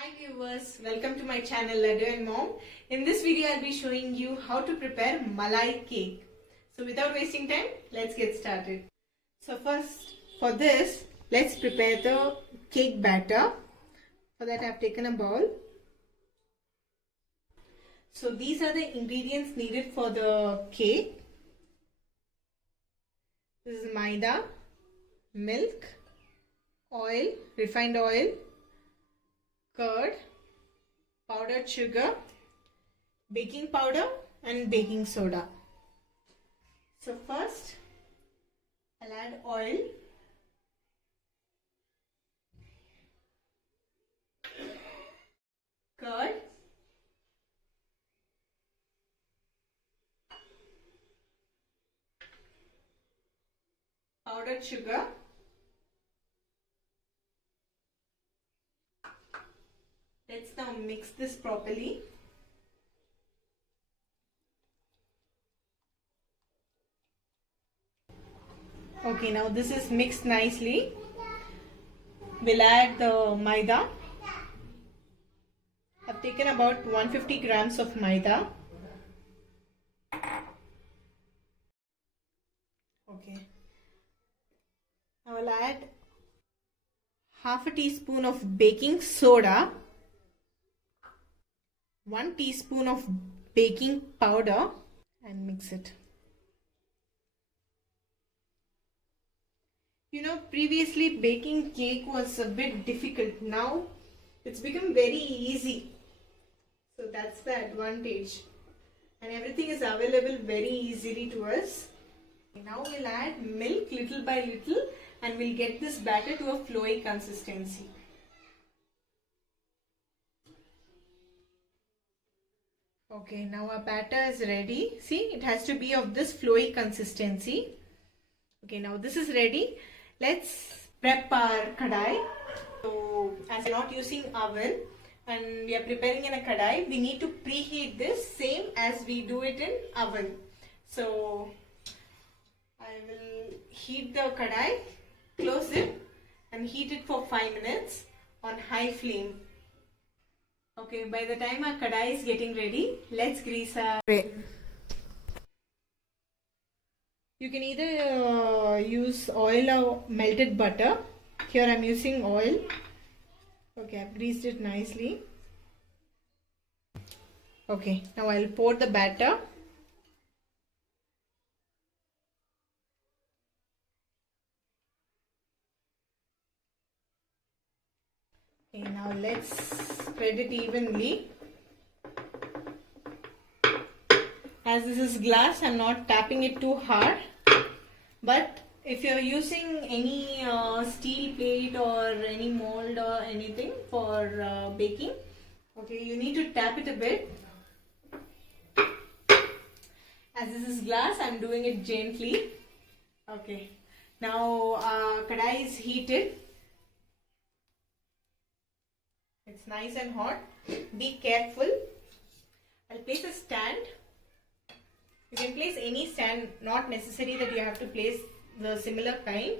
Hi viewers, welcome to my channel Laddu and Mom. In this video I'll be showing you how to prepare malai cake. So without wasting time, let's get started. So first for this, let's prepare the cake batter. For that I've taken a bowl. So these are the ingredients needed for the cake. This is maida, milk, oil, refined oil, curd, powdered sugar, baking powder and baking soda. So first I'll add oil, curd, powdered sugar, let's now mix this properly. Okay, now this is mixed nicely. We'll add the maida. I've taken about 150 grams of maida. Okay. Now I'll add half a teaspoon of baking soda, 1 teaspoon of baking powder and mix it. You know, previously baking cake was a bit difficult. Now it's become very easy. So that's the advantage. And everything is available very easily to us. Now we'll add milk little by little and we'll get this batter to a flowy consistency. Okay, now our batter is ready. See, it has to be of this flowy consistency. Okay, now this is ready. Let's prep our kadai. So, as we're not using oven and we are preparing in a kadai, we need to preheat this same as we do it in oven. So, I will heat the kadai, close it and heat it for 5 minutes on high flame. Okay, by the time our kadai is getting ready, let's grease our tray. You can either use oil or melted butter. Here I am using oil. Okay, I have greased it nicely. Okay, now I will pour the batter. Okay, now let's spread it evenly. As this is glass, I am not tapping it too hard. But if you are using any steel plate or any mold or anything for baking, okay, you need to tap it a bit. As this is glass, I am doing it gently. Okay, now kadai is heated. It's nice and hot. Be careful. I'll place a stand. You can place any stand, not necessary that you have to place the similar kind.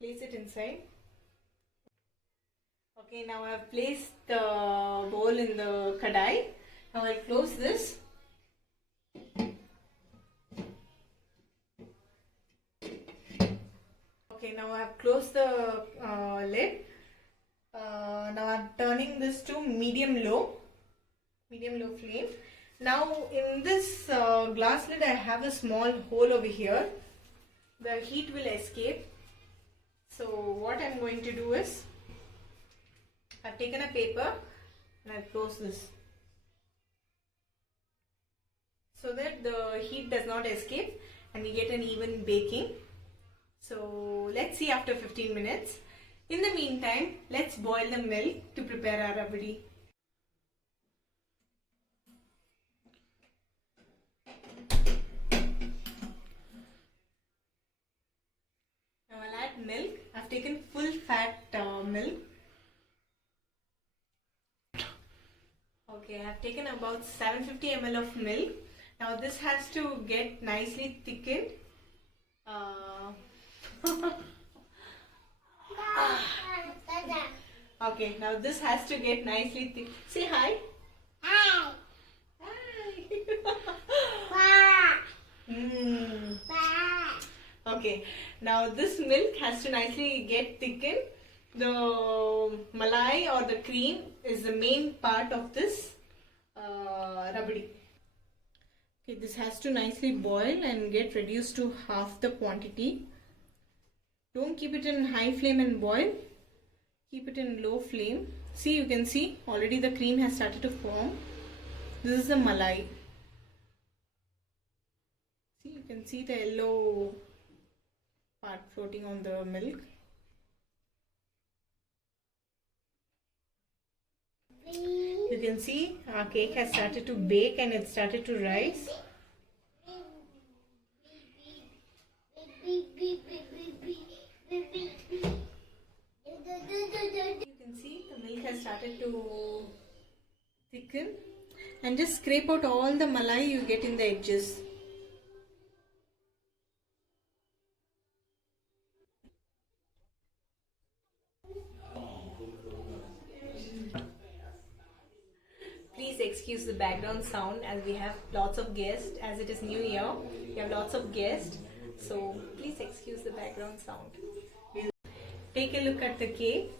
Place it inside. Okay, now I have placed the bowl in the kadai. Now I'll close this. Okay, now I have closed the lid. Now I'm turning this to medium low flame. Now in this glass lid I have a small hole over here. The heat will escape. So what I'm going to do is, I've taken a paper and I'll close this so that the heat does not escape and we get an even baking. So let's see after 15 minutes. In the meantime, let's boil the milk to prepare our rabdi. Now I'll add milk. I've taken full fat milk. Okay, I've taken about 750 ml of milk. Now this has to get nicely thickened. Okay, now this has to get nicely thick. Say hi. Hi. Hi. Mm. Okay, now this milk has to nicely get thickened. The malai or the cream is the main part of this rabdi. Okay, this has to nicely boil and get reduced to half the quantity. Don't keep it in high flame and boil. Keep it in low flame. See, you can see already the cream has started to form. This is the malai. See, you can see the yellow part floating on the milk. You can see our cake has started to bake and it started to rise. You can see the milk has started to thicken, and just scrape out all the malai you get in the edges. Please excuse the background sound as we have lots of guests. As it is New Year, we have lots of guests. So please excuse the background sound. We'll take a look at the cake.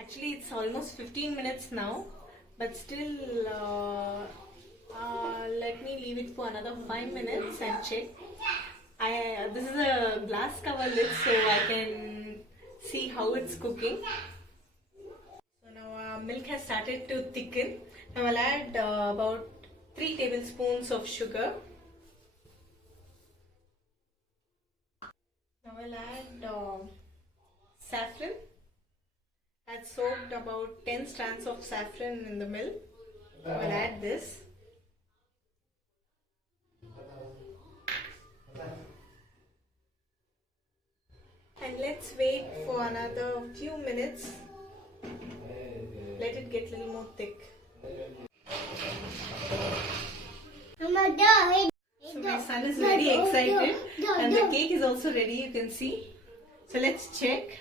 Actually, it's almost 15 minutes now, but still let me leave it for another 5 minutes and check. This is a glass cover lid, so I can see how it's cooking. So now our milk has started to thicken. Now I'll add about 3 tablespoons of sugar. Now I'll add saffron. I soaked about 10 strands of saffron in the milk. I will add this. And let's wait for another few minutes. Let it get a little more thick. So my son is very excited and the cake is also ready, you can see. So let's check.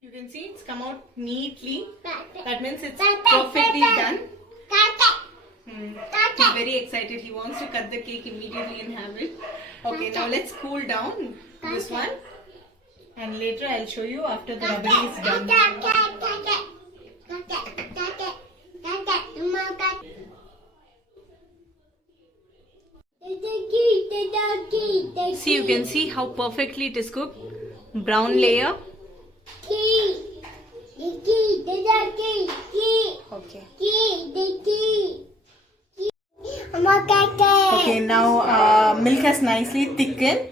You can see it's come out neatly. That means it's perfectly done. He's very excited. He wants to cut the cake immediately and have it. Okay, now let's cool down this one. And later I'll show you after the rabdi is done. See, you can see how perfectly it is cooked. Brown layer. Okay. Okay, now milk has nicely thickened.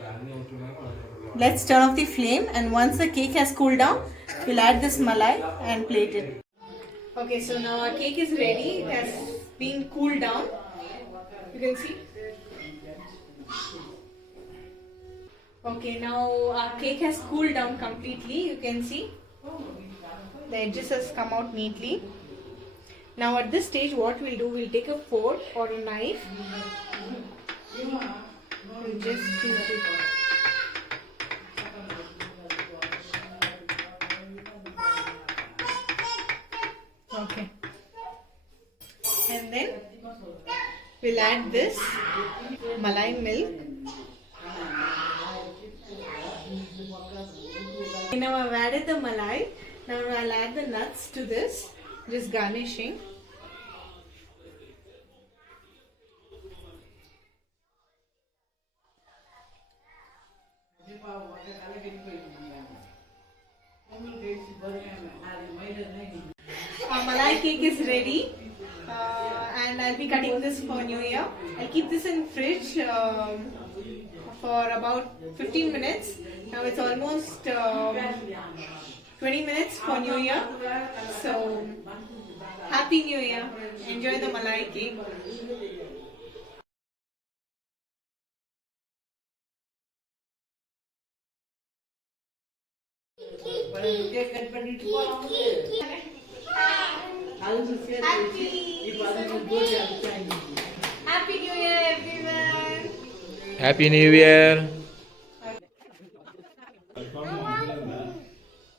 Let's turn off the flame, and once the cake has cooled down, we'll add this malai and plate it. Okay, so now our cake is ready. It has been cooled down. You can see. Okay, now our cake has cooled down completely. You can see the edges has come out neatly. Now at this stage, what we'll do, we'll take a fork or a knife. We'll just do it. Okay. And then we'll add this malai milk. Now I've added the malai. Now I'll add the nuts to this, just garnishing. Our malai cake is ready, and I'll be cutting this for New Year. I'll keep this in fridge for about 15 minutes. Now it's almost 20 minutes for New Year. So Happy New Year. Enjoy the malai cake. Happy New Year, everyone. Happy New Year.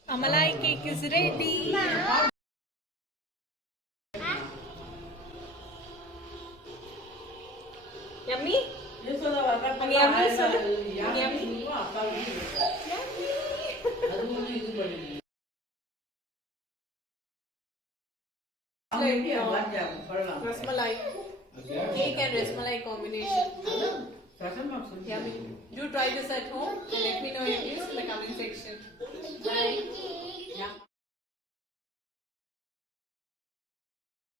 A Malai cake is ready. Yummy? Yummy, sir? Yummy? Rasmalai. Cake and rasmalai combination. Yummy. Do try this at home and let me know your views in the comment section. Bye.